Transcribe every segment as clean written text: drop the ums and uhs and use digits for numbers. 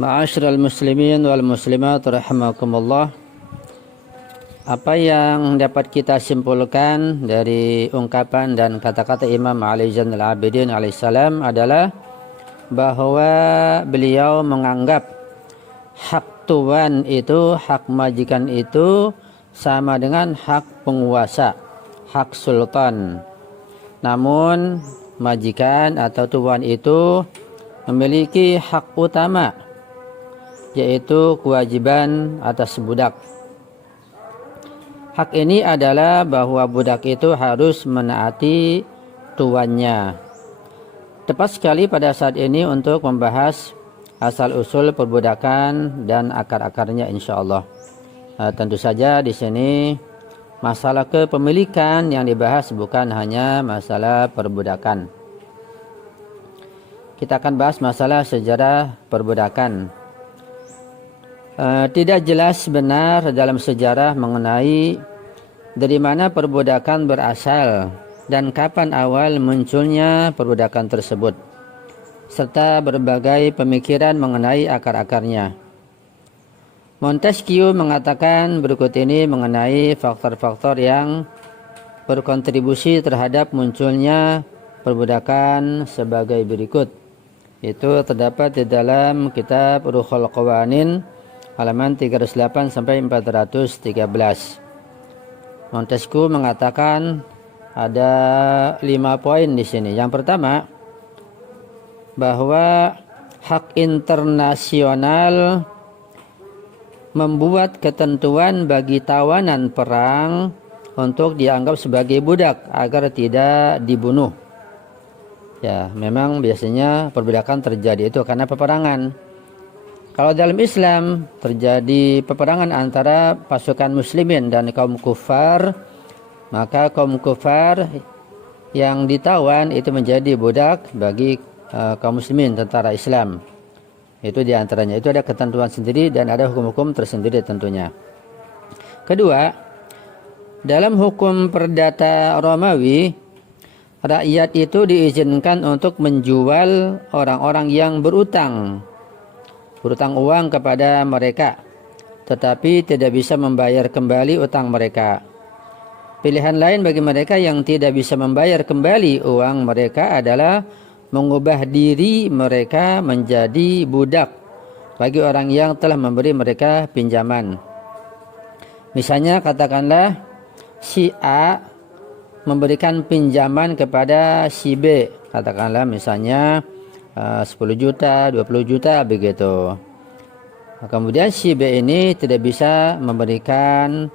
Ma'asyiral muslimin wal muslimat rahimakumullah. Apa yang dapat kita simpulkan dari ungkapan dan kata-kata Imam Ali Zainal Abidin alaihissalam adalah bahwa beliau menganggap hak tuan itu, hak majikan itu sama dengan hak penguasa, hak sultan. Namun majikan atau tuan itu memiliki hak utama, yaitu kewajiban atas budak. Hak ini adalah bahwa budak itu harus menaati tuannya. Tepat sekali pada saat ini untuk membahas asal-usul perbudakan dan akar-akarnya insyaallah. Tentu saja di sini masalah kepemilikan yang dibahas bukan hanya masalah perbudakan. Kita akan bahas masalah sejarah perbudakan. Tidak jelas benar dalam sejarah mengenai dari mana perbudakan berasal dan kapan awal munculnya perbudakan tersebut, serta berbagai pemikiran mengenai akar-akarnya. Montesquieu mengatakan berikut ini mengenai faktor-faktor yang berkontribusi terhadap munculnya perbudakan sebagai berikut. Itu terdapat di dalam kitab Ruhul Qawanin halaman 308 sampai 413. Montesquieu mengatakan ada 5 poin di sini. Yang pertama, bahwa hak internasional membuat ketentuan bagi tawanan perang untuk dianggap sebagai budak agar tidak dibunuh. Ya, memang biasanya perbudakan terjadi itu karena peperangan. Kalau dalam Islam terjadi peperangan antara pasukan muslimin dan kaum kufar, maka kaum kufar yang ditawan itu menjadi budak bagi kaum muslimin, tentara Islam. Itu diantaranya. Itu ada ketentuan sendiri dan ada hukum-hukum tersendiri tentunya. Kedua, dalam hukum perdata Romawi, rakyat itu diizinkan untuk menjual orang-orang yang berutang uang kepada mereka, tetapi tidak bisa membayar kembali utang mereka. Pilihan lain bagi mereka yang tidak bisa membayar kembali uang mereka adalah mengubah diri mereka menjadi budak bagi orang yang telah memberi mereka pinjaman. Misalnya katakanlah si A memberikan pinjaman kepada si B, katakanlah misalnya 10 juta, 20 juta begitu. Kemudian si B ini tidak bisa memberikan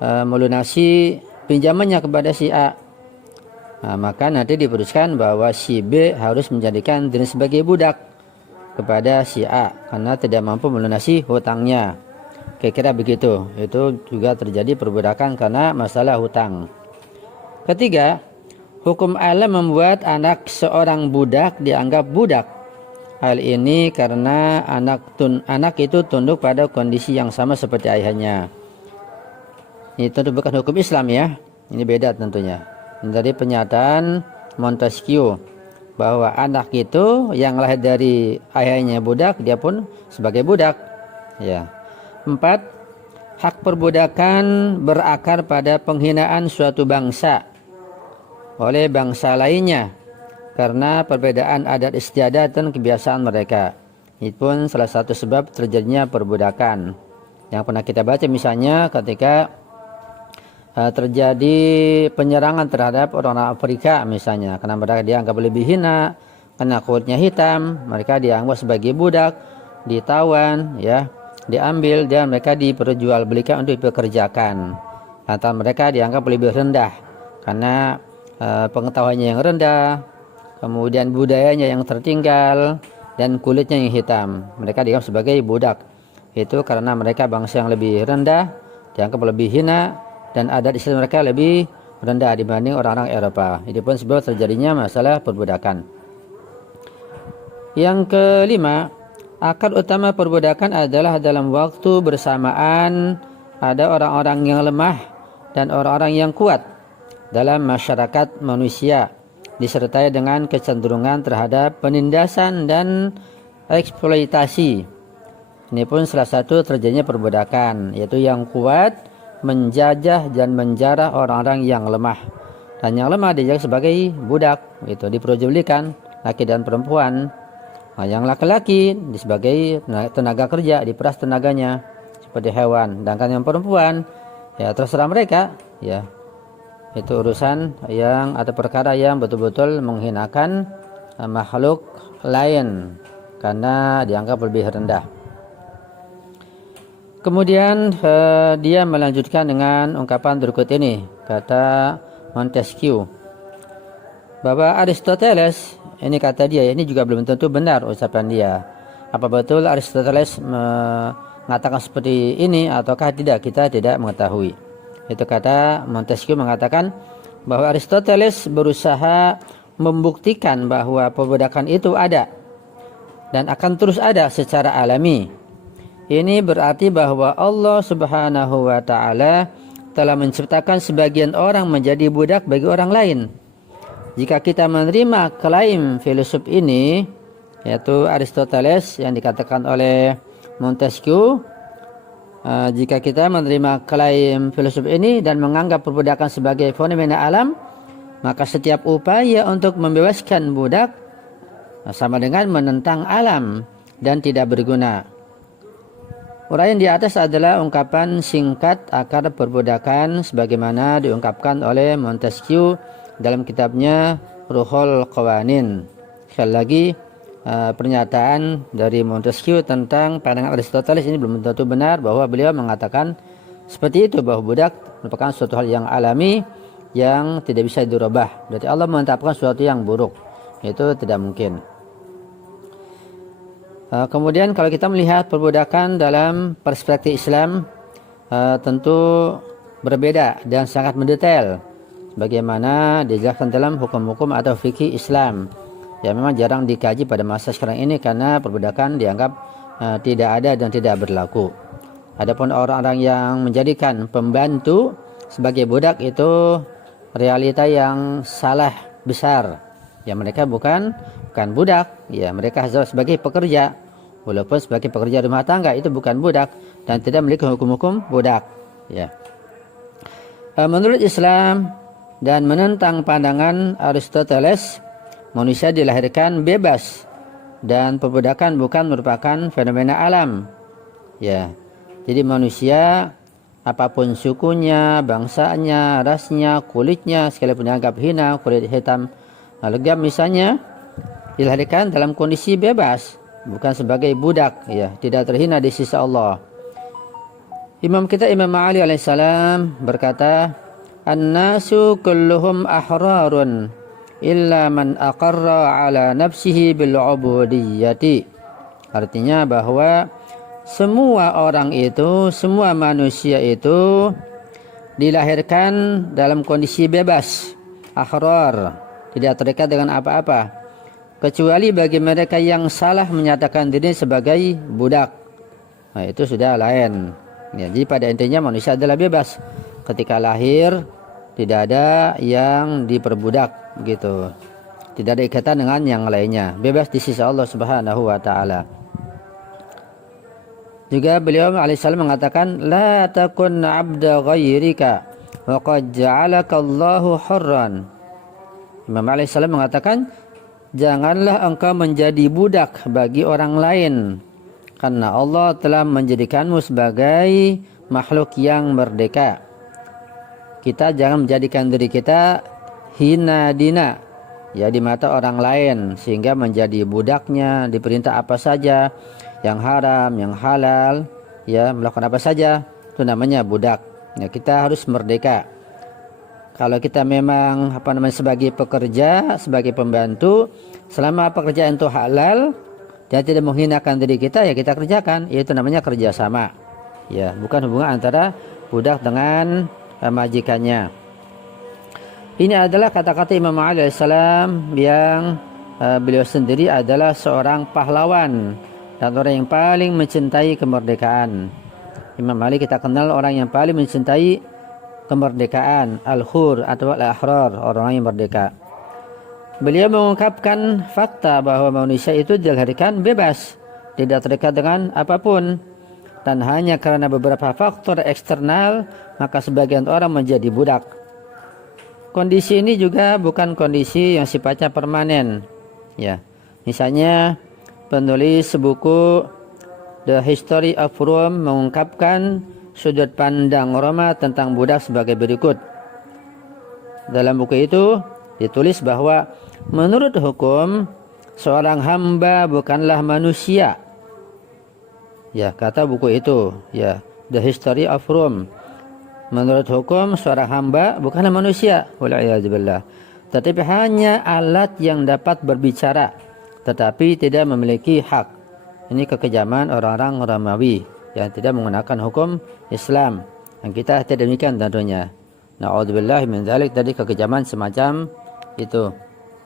melunasi pinjamannya kepada si A. Maka nanti diputuskan bahwa si B harus menjadikan diri sebagai budak kepada si A karena tidak mampu melunasi hutangnya. Kira-kira begitu. Itu juga terjadi perbudakan karena masalah hutang. Ketiga, hukum alam membuat anak seorang budak dianggap budak. Hal ini karena anak itu tunduk pada kondisi yang sama seperti ayahnya. Ini tentu bukan hukum Islam ya. Ini beda tentunya. Dari pernyataan Montesquieu bahwa anak itu yang lahir dari ayahnya budak, dia pun sebagai budak. Ya. 4. Hak perbudakan berakar pada penghinaan suatu bangsa oleh bangsa lainnya karena perbedaan adat istiadat dan kebiasaan mereka. Itu pun salah satu sebab terjadinya perbudakan. Yang pernah kita baca misalnya ketika terjadi penyerangan terhadap orang Afrika misalnya, karena mereka dianggap lebih hina, karena kulitnya hitam, mereka dianggap sebagai budak, ditawan, ya, diambil dan mereka diperjualbelikan untuk dipekerjakan. Atau mereka dianggap lebih rendah karena pengetahuannya yang rendah, kemudian budayanya yang tertinggal, dan kulitnya yang hitam. Mereka dianggap sebagai budak. Itu karena mereka bangsa yang lebih rendah, dianggap lebih hina, dan adat istiadat mereka lebih rendah dibanding orang-orang Eropa. Ini pun sebab terjadinya masalah perbudakan. Yang kelima, akar utama perbudakan adalah dalam waktu bersamaan ada orang-orang yang lemah dan orang-orang yang kuat dalam masyarakat manusia, disertai dengan kecenderungan terhadap penindasan dan eksploitasi Ini pun salah satu terjadinya perbudakan, yaitu yang kuat menjajah dan menjarah orang-orang yang lemah. Dan yang lemah dijaga sebagai budak, itu diperjualbelikan laki dan perempuan. Nah, yang laki-laki sebagai tenaga kerja, diperas tenaganya seperti hewan. Sedangkan yang perempuan ya terserah mereka, ya. Itu urusan yang atau perkara yang betul-betul menghinakan makhluk lain karena dianggap lebih rendah. Kemudian dia melanjutkan dengan ungkapan berikut ini, kata Montesquieu, bahwa Aristoteles, ini kata dia, ini juga belum tentu benar ucapan dia. Apa betul Aristoteles mengatakan seperti ini ataukah tidak, kita tidak mengetahui. Itu kata Montesquieu mengatakan bahwa Aristoteles berusaha membuktikan bahwa perbudakan itu ada dan akan terus ada secara alami. Ini berarti bahwa Allah Subhanahu wa taala telah menciptakan sebagian orang menjadi budak bagi orang lain. Jika kita menerima klaim filosof ini, yaitu Aristoteles yang dikatakan oleh Montesquieu, jika kita menerima klaim filosof ini dan menganggap perbudakan sebagai fenomena alam, maka setiap upaya untuk membebaskan budak sama dengan menentang alam dan tidak berguna. Uraian di atas adalah ungkapan singkat akar perbudakan sebagaimana diungkapkan oleh Montesquieu dalam kitabnya Ruhul Qawanin. Sekali lagi, pernyataan dari Montesquieu tentang pandangan Aristoteles ini belum tentu benar, bahwa beliau mengatakan seperti itu, bahwa budak merupakan suatu hal yang alami yang tidak bisa dirubah. Berarti Allah menetapkan sesuatu yang buruk, itu tidak mungkin. Kemudian kalau kita melihat perbudakan dalam perspektif Islam, tentu berbeda dan sangat mendetail bagaimana dijelaskan dalam hukum-hukum atau fikih Islam yang memang jarang dikaji pada masa sekarang ini karena perbudakan dianggap tidak ada dan tidak berlaku. Adapun orang-orang yang menjadikan pembantu sebagai budak, itu realita yang salah besar. Ya, mereka bukan budak, ya mereka sebagai pekerja. Walaupun sebagai pekerja rumah tangga, itu bukan budak dan tidak memiliki hukum-hukum budak, ya. Menurut Islam dan menentang pandangan Aristoteles, manusia dilahirkan bebas dan perbudakan bukan merupakan fenomena alam, ya. Jadi manusia apapun sukunya, bangsanya, rasnya, kulitnya, sekalipun dianggap hina, kulit hitam legam misalnya, dilahirkan dalam kondisi bebas, bukan sebagai budak, ya, tidak terhina di sisi Allah. Imam kita Imam Ali alaihissalam berkata, "An-nasu kulluhum ahrarun illa man aqarra ala nafsihi bil ubudiyyati." Artinya bahwa semua orang itu, semua manusia itu dilahirkan dalam kondisi bebas, ahrar, tidak terikat dengan apa-apa, kecuali bagi mereka yang salah menyatakan diri sebagai budak. Nah, itu sudah lain. Ya, jadi pada intinya manusia adalah bebas. Ketika lahir tidak ada yang diperbudak, gitu. Tidak ada ikatan dengan yang lainnya. Bebas di sisi Allah Subhanahu wa taala. Juga beliau alaihissalam mengatakan, "La takun 'abda ghairika wa qad ja'alaka Allahu hurran." Imam alaihissalam mengatakan, janganlah engkau menjadi budak bagi orang lain, karena Allah telah menjadikanmu sebagai makhluk yang merdeka. Kita jangan menjadikan diri kita hina dina, ya, di mata orang lain, sehingga menjadi budaknya, diperintah apa saja, yang haram, yang halal, ya, melakukan apa saja, itu namanya budak. Ya, kita harus merdeka. Kalau kita memang sebagai pekerja, sebagai pembantu, selama pekerjaan itu halal dan tidak menghinakan diri kita, ya kita kerjakan. Itu namanya kerjasama, ya, bukan hubungan antara budak dengan majikannya. Ini adalah kata-kata Imam Ali alaihissalam yang beliau sendiri adalah seorang pahlawan dan orang yang paling mencintai kemerdekaan. Imam Ali kita kenal orang yang paling mencintai kemerdekaan, al-hur atau al-ahrar, orang yang merdeka. Beliau mengungkapkan fakta bahwa manusia itu dilahirkan bebas, tidak terikat dengan apapun, dan hanya karena beberapa faktor eksternal maka sebagian orang menjadi budak. Kondisi ini juga bukan kondisi yang sifatnya permanen. Ya, misalnya penulis buku The History of Rome mengungkapkan sudut pandang Roma tentang budak sebagai berikut. Dalam buku itu ditulis bahwa menurut hukum seorang hamba bukanlah manusia. Ya, kata buku itu, ya, The History of Rome. Menurut hukum seorang hamba bukanlah manusia, wal'iyadzubillah, tetapi hanya alat yang dapat berbicara, tetapi tidak memiliki hak. Ini kekejaman orang-orang Romawi yang tidak menggunakan hukum Islam. Yang kita tidak demikian tentunya. Na'udzubillah min dzalik, tadi kekejaman semacam itu.